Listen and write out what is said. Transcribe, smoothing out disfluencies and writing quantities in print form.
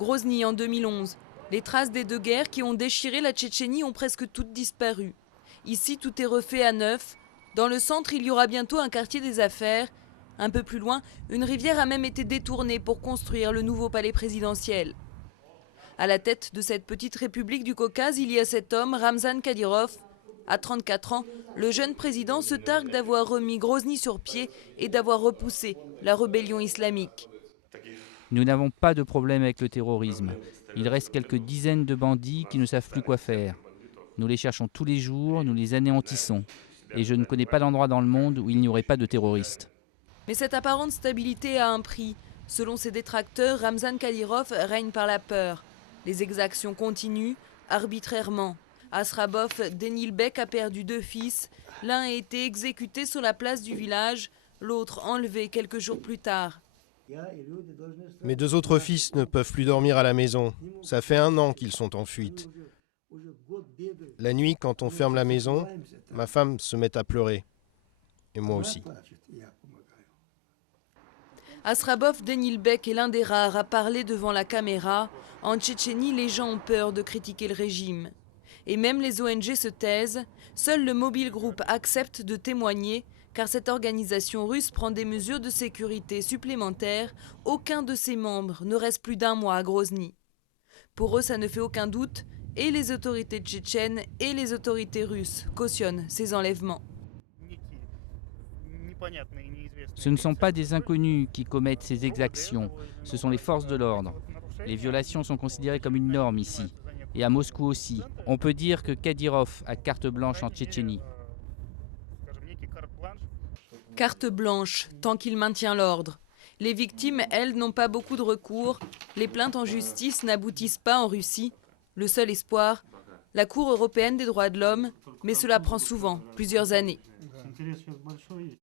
Grozny en 2011. Les traces des deux guerres qui ont déchiré la Tchétchénie ont presque toutes disparu. Ici, tout est refait à neuf. Dans le centre, il y aura bientôt un quartier des affaires. Un peu plus loin, une rivière a même été détournée pour construire le nouveau palais présidentiel. À la tête de cette petite république du Caucase, il y a cet homme, Ramzan Kadyrov. À 34 ans, le jeune président se targue d'avoir remis Grozny sur pied et d'avoir repoussé la rébellion islamique. Nous n'avons pas de problème avec le terrorisme. Il reste quelques dizaines de bandits qui ne savent plus quoi faire. Nous les cherchons tous les jours, nous les anéantissons. Et je ne connais pas d'endroit dans le monde où il n'y aurait pas de terroristes. Mais cette apparente stabilité a un prix. Selon ses détracteurs, Ramzan Kadyrov règne par la peur. Les exactions continuent, arbitrairement. Asrabov Denilbek a perdu 2 fils. L'un a été exécuté sur la place du village, l'autre enlevé quelques jours plus tard. Mes 2 autres fils ne peuvent plus dormir à la maison. Ça fait 1 an qu'ils sont en fuite. La nuit, quand on ferme la maison, ma femme se met à pleurer. Et moi aussi. Asrabov Denilbek est l'un des rares à parler devant la caméra. En Tchétchénie, les gens ont peur de critiquer le régime. Et même les ONG se taisent. Seul le Mobile Group accepte de témoigner, car cette organisation russe prend des mesures de sécurité supplémentaires. Aucun de ses membres ne reste plus d'1 mois à Grozny. Pour eux, ça ne fait aucun doute, et les autorités tchétchènes et les autorités russes cautionnent ces enlèvements. Ce ne sont pas des inconnus qui commettent ces exactions, ce sont les forces de l'ordre. Les violations sont considérées comme une norme ici, et à Moscou aussi. On peut dire que Kadyrov a carte blanche en Tchétchénie. Carte blanche, tant qu'il maintient l'ordre. Les victimes, elles, n'ont pas beaucoup de recours. Les plaintes en justice n'aboutissent pas en Russie. Le seul espoir, la Cour européenne des droits de l'homme, mais cela prend souvent plusieurs années.